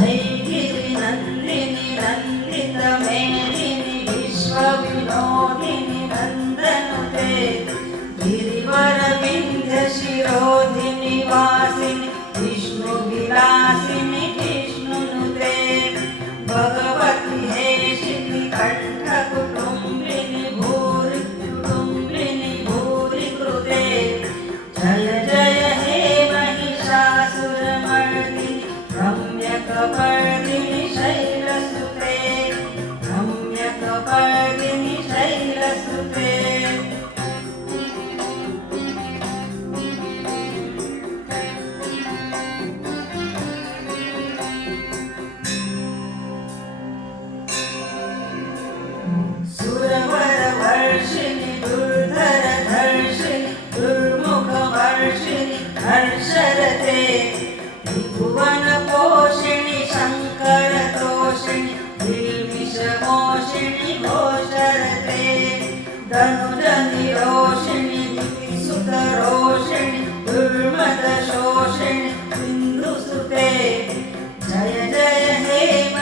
न्दिनि नन्दितमेदिनि विश्वविनोदिनि वासिनि विश्वविरासिनि Bye. मोषिणि घोषरते धनुरोशिणी सुख रोषिणी दुर्मद शोषिणि जय जय हे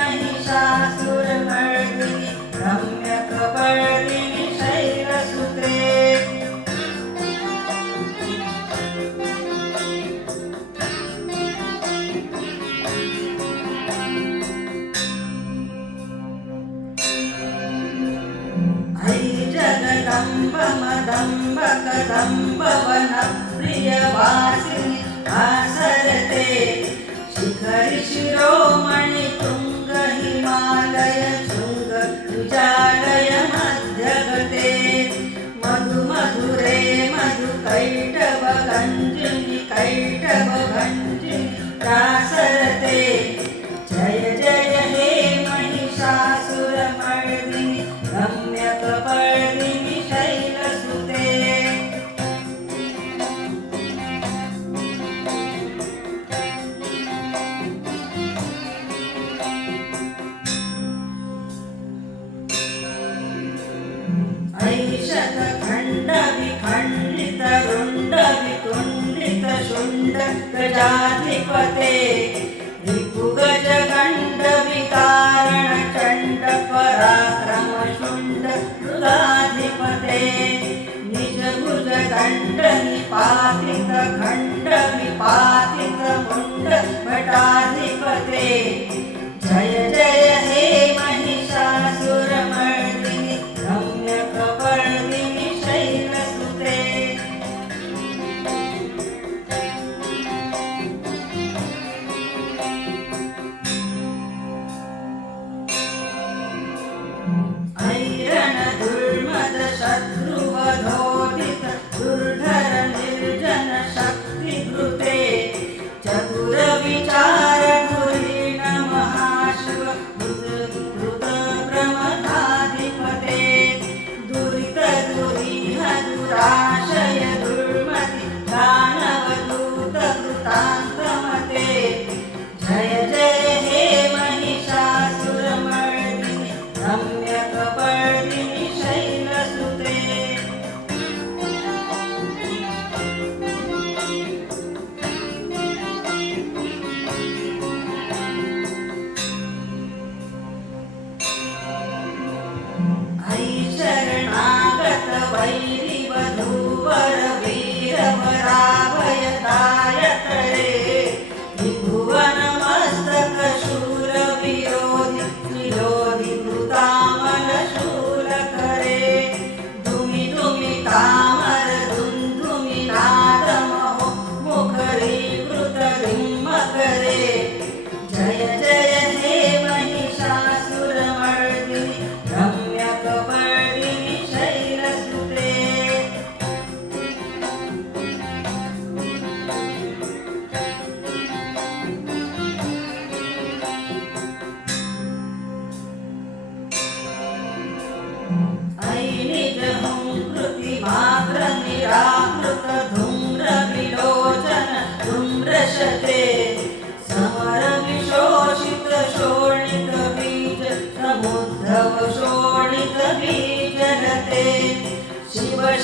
शिरोमणिपृङ्ग हिमालय शृङ्गालय मध्यगते मधु मधुरे मधुकैट प्रजाधिपते। दिपुग विकारण चण्ड पराक्रम शुण्ड मृगाधिपते निजभुज दण्ड निपातित खण्ड विपाति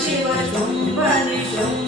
喜欢崇拜你雄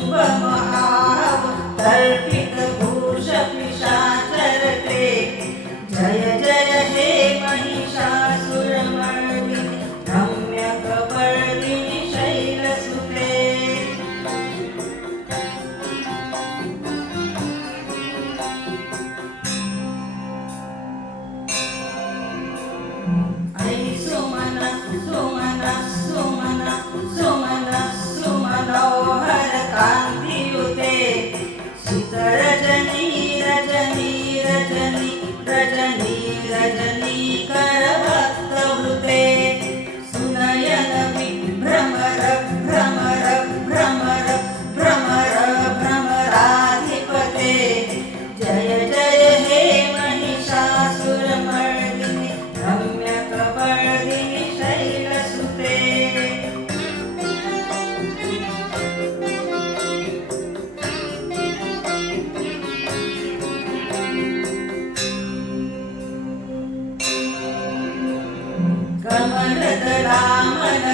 कमलदलामन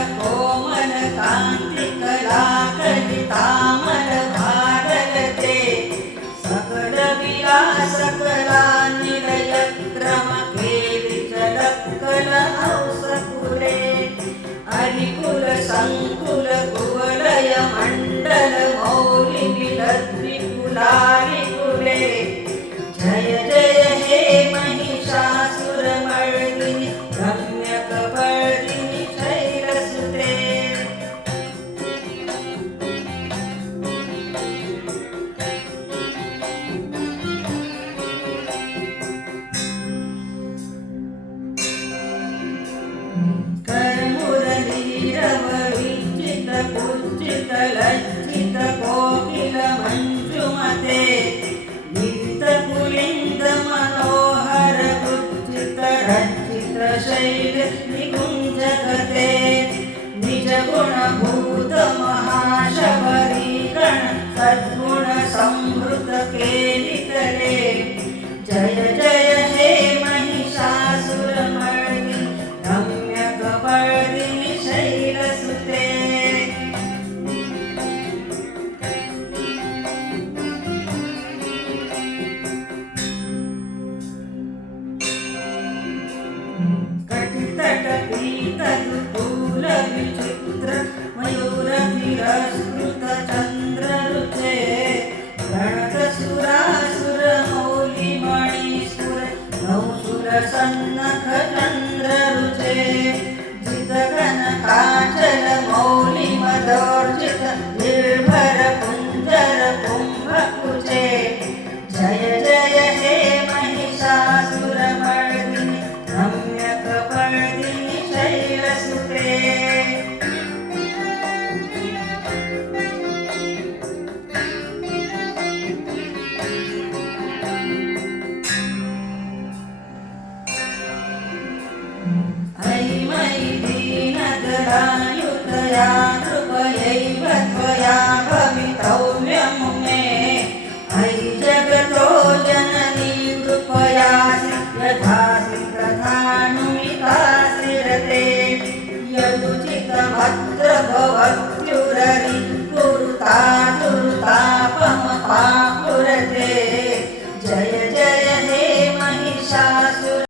కుందన మౌలిమదోర్జిత నిర్భర కుందర కుంభకుచే జయ జయ